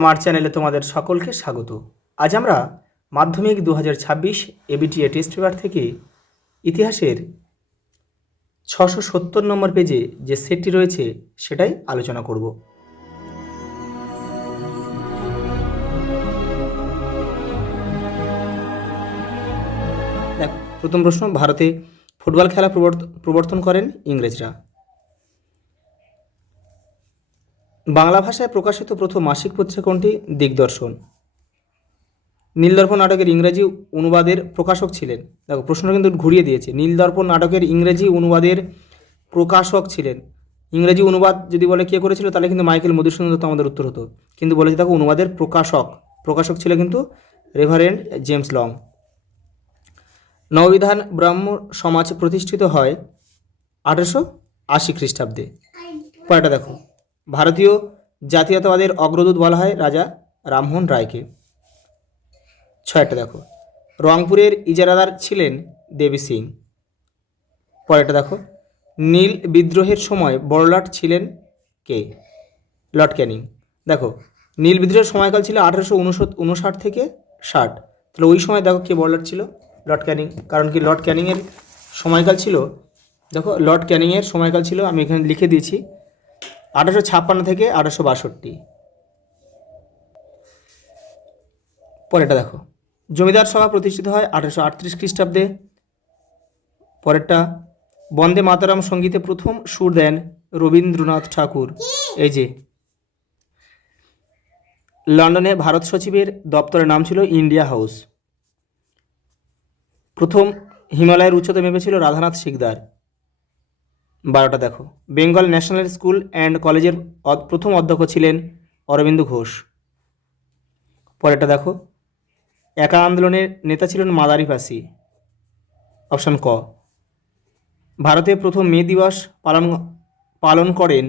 আমার চ্যানেলে তোমাদের সকলকে স্বাগত। আজ আমরা মাধ্যমিক 2026 এবিটিএ টেস্ট পেপার থেকে ইতিহাসের 670 নম্বর পেজে যে সেটটি রয়েছে সেটাই আলোচনা করব। দেখ, প্রথম প্রশ্ন, ভারতে ফুটবল খেলা প্রবর্তন করেন ইংরেজরা। বাংলা ভাষায় প্রকাশিত প্রথম মাসিক পত্রিকা কোনটি? দিগদর্শন। নীলদর্পণ নাটকের ইংরেজি অনুবাদের প্রকাশক ছিলেন। দেখো, প্রশ্নটা কিন্তু ঘুরিয়ে দিয়েছে। নীলদর্পণ নাটকের ইংরেজি অনুবাদের প্রকাশক ছিলেন। ইংরেজি অনুবাদ যদি বলে কে করেছিল তাহলে কিন্তু মাইকেল মধুসূদন দত্ত আমাদের উত্তর হতো, কিন্তু বলেছে দেখো অনুবাদের প্রকাশক ছিল কিন্তু রেভারেন্ড জেমস লং। নববিধান ব্রাহ্ম সমাজ প্রতিষ্ঠিত হয় 1880 খ্রিস্টাব্দে। পরেরটা দেখো, ভারতীয় জাতীয়তাবাদের অগ্রদূত বলা হয় রাজা রামমোহন রায়কে। ছয়টা দেখো, রংপুরের ইজারাদার ছিলেন দেবী সিং। পরেরটা দেখো, নীল বিদ্রোহের সময় বড়লাট ছিলেন কে? লর্ড ক্যানিং। দেখো, নীল বিদ্রোহের সময়কাল ছিল 1859 থেকে 60। তাহলে ওই সময় দেখো কে বড়লাট ছিল? লর্ড ক্যানিং। কারণ কি লর্ড ক্যানিংয়ের সময়কাল ছিল, দেখো লর্ড ক্যানিংয়ের সময়কাল ছিল, আমি এখানে লিখে দিয়েছি, 1856 থেকে 1862। পরেরটা দেখো, জমিদার সভা প্রতিষ্ঠিত হয় 1838 খ্রিস্টাব্দে। পরেরটা, বন্দে মাতরম সঙ্গীতে প্রথম সুর দেন রবীন্দ্রনাথ ঠাকুর। এই যে লন্ডনে ভারত সচিবের দপ্তরের নাম ছিল ইন্ডিয়া হাউস। প্রথম হিমালয়ের উচ্চতা মেপেছিল রাধানাথ সিকদার। 12টা দেখো, বেঙ্গল ন্যাশনাল স্কুল অ্যান্ড কলেজের প্রথম অধ্যক্ষ ছিলেন অরবিন্দ ঘোষ। পরেরটা দেখো, একা আন্দোলনের নেতা ছিলেন মাদারিপাসি। অপশান ক। ভারতে প্রথম মে দিবস পালন করেন,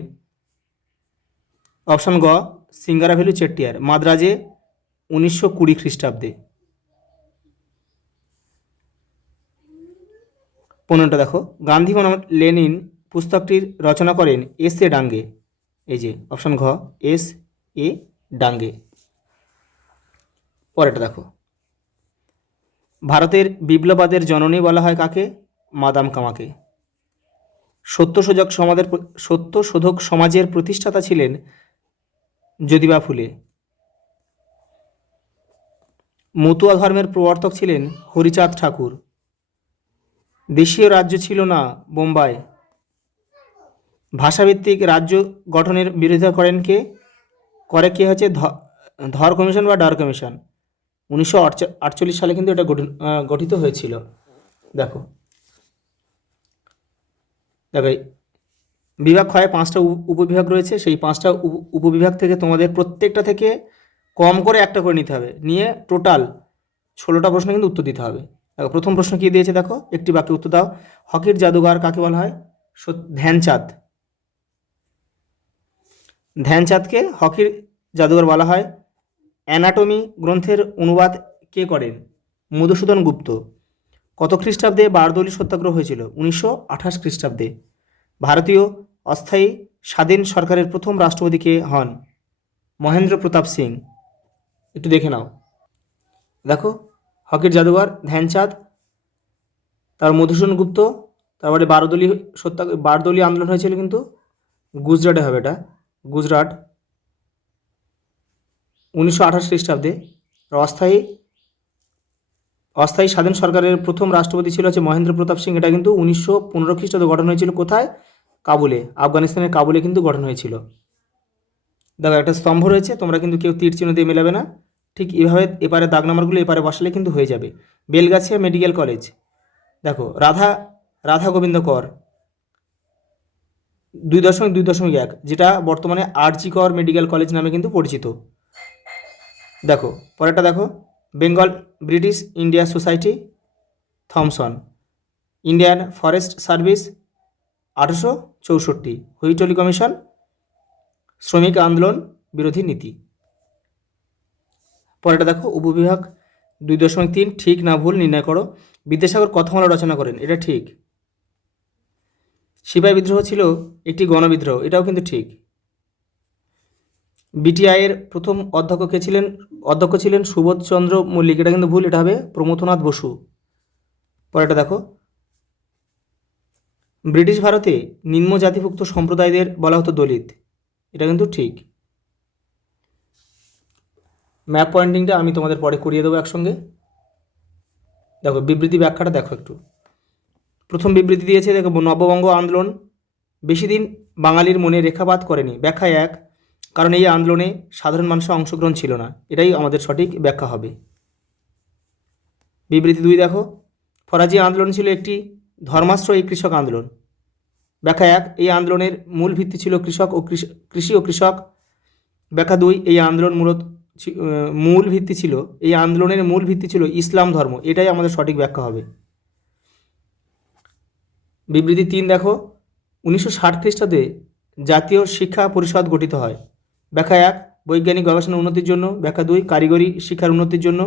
অপশান গ, সিঙ্গারাভেলু চেট্টিয়ার, মাদ্রাজে 1920 খ্রিস্টাব্দে। 15টা দেখো, গান্ধী বনাম লেনিন পুস্তকটির রচনা করেন এস এ ডাঙ্গে। এই যে অপশান ঘ, এস এ ডাঙ্গে। পরেরটা দেখো, ভারতের বিপ্লববাদের জননী বলা হয় কাকে? মাদাম কামাকে। সত্যশোধক সমাজের প্রতিষ্ঠাতা ছিলেন জ্যোতিবা ফুলে। মতুয়া ধর্মের প্রবর্তক ছিলেন হরিচাঁদ ঠাকুর। দেশীয় রাজ্য ছিল না বোম্বাই। ভাষাভিত্তিক রাজ্য গঠনের বিরোধিতা করে কে হচ্ছে ধর কমিশন বা ডার কমিশন। 1948 সালে কিন্তু এটা গঠিত হয়েছিল। দেখো বিভাগ ক্ষয়ে 5টা উপবিভাগ রয়েছে। সেই 5টা উপবিভাগ থেকে তোমাদের প্রত্যেকটা থেকে কম করে একটা করে নিতে হবে, নিয়ে টোটাল 16টা প্রশ্ন কিন্তু উত্তর দিতে হবে। দেখো, প্রথম প্রশ্ন কী দিয়েছে দেখো, একটি বাক্যে উত্তর দাও। হকির জাদুঘর কাকে বলা হয়? ধ্যানচাঁদ। ধ্যানচাঁদকে হকির জাদুঘর বলা হয়। অ্যানাটমি গ্রন্থের অনুবাদ কে করেন? মধুসূদন গুপ্ত। কত খ্রিস্টাব্দে বারদৌলি সত্যাগ্রহ হয়েছিল? 1928 খ্রিস্টাব্দে। ভারতীয় অস্থায়ী স্বাধীন সরকারের প্রথম রাষ্ট্রপতি কে হন? মহেন্দ্র প্রতাপ সিং। একটু দেখে নাও। দেখো, হকির জাদুঘর ধ্যানচাঁদ, তারপর মধুসূদন গুপ্ত, তারপরে বারদৌলি আন্দোলন হয়েছিল কিন্তু গুজরাটে হবে, এটা গুজরাট 1928 খ্রিস্টাব্দে। অস্থায়ী স্বাধীন সরকারের প্রথম রাষ্ট্রপতি ছিল হচ্ছে মহেন্দ্র প্রতাপ সিং। এটা কিন্তু 1915 খ্রিস্টাব্দে গঠন হয়েছিল। কোথায়? কাবুলে, আফগানিস্তানের কাবুলে কিন্তু গঠন হয়েছিল। দেখো, একটা স্তম্ভ রয়েছে, তোমরা কিন্তু কেউ তীর চিহ্ন দিয়ে মেলাবে না, ঠিক এভাবে এপারে দাগ নাম্বারগুলো এপারে বসালে কিন্তু হয়ে যাবে। বেলগাছিয়া মেডিকেল কলেজ, দেখো রাধা গোবিন্দ কর 2.2.1, যেটা বর্তমানে আরজি কর মেডিকেল কলেজ নামে কিন্তু পরিচিত। দেখো, পরেরটা দেখো, Bengal British India society, Thomson. Indian forest service 1864। Whitley commission, শ্রমিক আন্দোলন বিরোধী নীতি। পরেরটা দেখো, উপবিভাগ 2.3, ঠিক না ভুল নির্ণয় করো। বিদ্যাসাগর কথামালা রচনা করেন, এটা ঠিক। সিপাহী বিদ্রোহ ছিল একটি গণবিদ্রোহ, এটাও কিন্তু ঠিক। বিটিআইয়ের প্রথম অধ্যক্ষ ছিলেন সুবোধচন্দ্র মল্লিক, এটা কিন্তু ভুল, এটা হবে প্রমথনাথ বসু। পরেরটা দেখো, ব্রিটিশ ভারতে নিম্ন জাতিভুক্ত সম্প্রদায়দের বলা হতো দলিত, এটা কিন্তু ঠিক। ম্যাপ পয়েন্টিংটা আমি তোমাদের পরে করিয়ে দেবো একসঙ্গে। দেখো বিবৃতি ব্যাখ্যাটা দেখো একটু। প্রথম বিবৃতি দিয়েছে দেখো, নববঙ্গ আন্দোলন বেশি দিন বাঙালির মনে রেখাপাত করেনি। ব্যাখ্যা 1, কারণ এই আন্দোলনে সাধারণ মানুষের অংশগ্রহণ ছিল না, এটাই আমাদের সঠিক ব্যাখ্যা হবে। বিবৃতি 2 দেখো, ফরাজি আন্দোলন ছিল একটি ধর্মাশ্রয়ী কৃষক আন্দোলন। ব্যাখ্যা 1, এই আন্দোলনের মূল ভিত্তি ছিল কৃষি ও কৃষক। ব্যাখ্যা 2, এই আন্দোলনের মূল ভিত্তি ছিল ইসলাম ধর্ম, এটাই আমাদের সঠিক ব্যাখ্যা হবে। বিবৃতি 3 দেখো, 1960 খ্রিস্টাব্দে জাতীয় শিক্ষা পরিষদ গঠিত হয়। ব্যাখ্যা 1, বৈজ্ঞানিক গবেষণা উন্নতির জন্য। ব্যাখ্যা 2, কারিগরি শিক্ষার উন্নতির জন্য।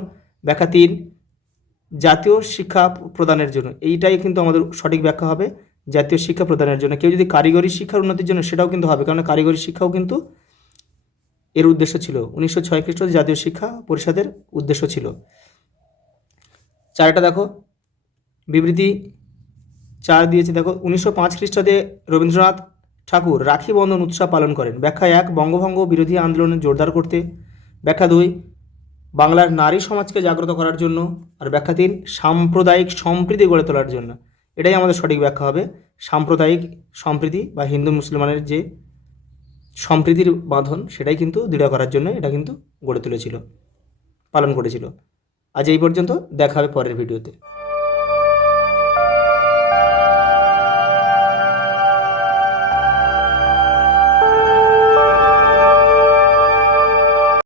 ব্যাখ্যা 3, জাতীয় শিক্ষা প্রদানের জন্য। এইটাই কিন্তু আমাদের সঠিক ব্যাখ্যা হবে, জাতীয় শিক্ষা প্রদানের জন্য। কেউ যদি কারিগরি শিক্ষার উন্নতির জন্য, সেটাও কিন্তু হবে, কারণ কারিগরি শিক্ষাও কিন্তু এর উদ্দেশ্য ছিল। 1906 খ্রিস্টাব্দে জাতীয় শিক্ষা পরিষদের উদ্দেশ্য ছিল। 4টা দেখো, বিবৃতি 4 দিয়েছে দেখো, 1905 খ্রিস্টাব্দে রবীন্দ্রনাথ ঠাকুর রাখি বন্ধন উৎসব পালন করেন। ব্যাখ্যা 1, বঙ্গভঙ্গ বিরোধী আন্দোলন জোরদার করতে। ব্যাখ্যা 2, বাংলার নারী সমাজকে জাগ্রত করার জন্য। আর ব্যাখ্যা 3, সাম্প্রদায়িক সম্প্রীতি গড়ে তোলার জন্য। এটাই আমাদের সঠিক ব্যাখ্যা হবে, সাম্প্রদায়িক সম্প্রীতি বা হিন্দু মুসলমানের যে সম্প্রীতির বাঁধন, সেটাই কিন্তু দৃঢ় করার জন্য এটা কিন্তু গড়ে তুলেছিল, পালন করেছিল। আজ এই পর্যন্ত, দেখা হবে পরের ভিডিওতে।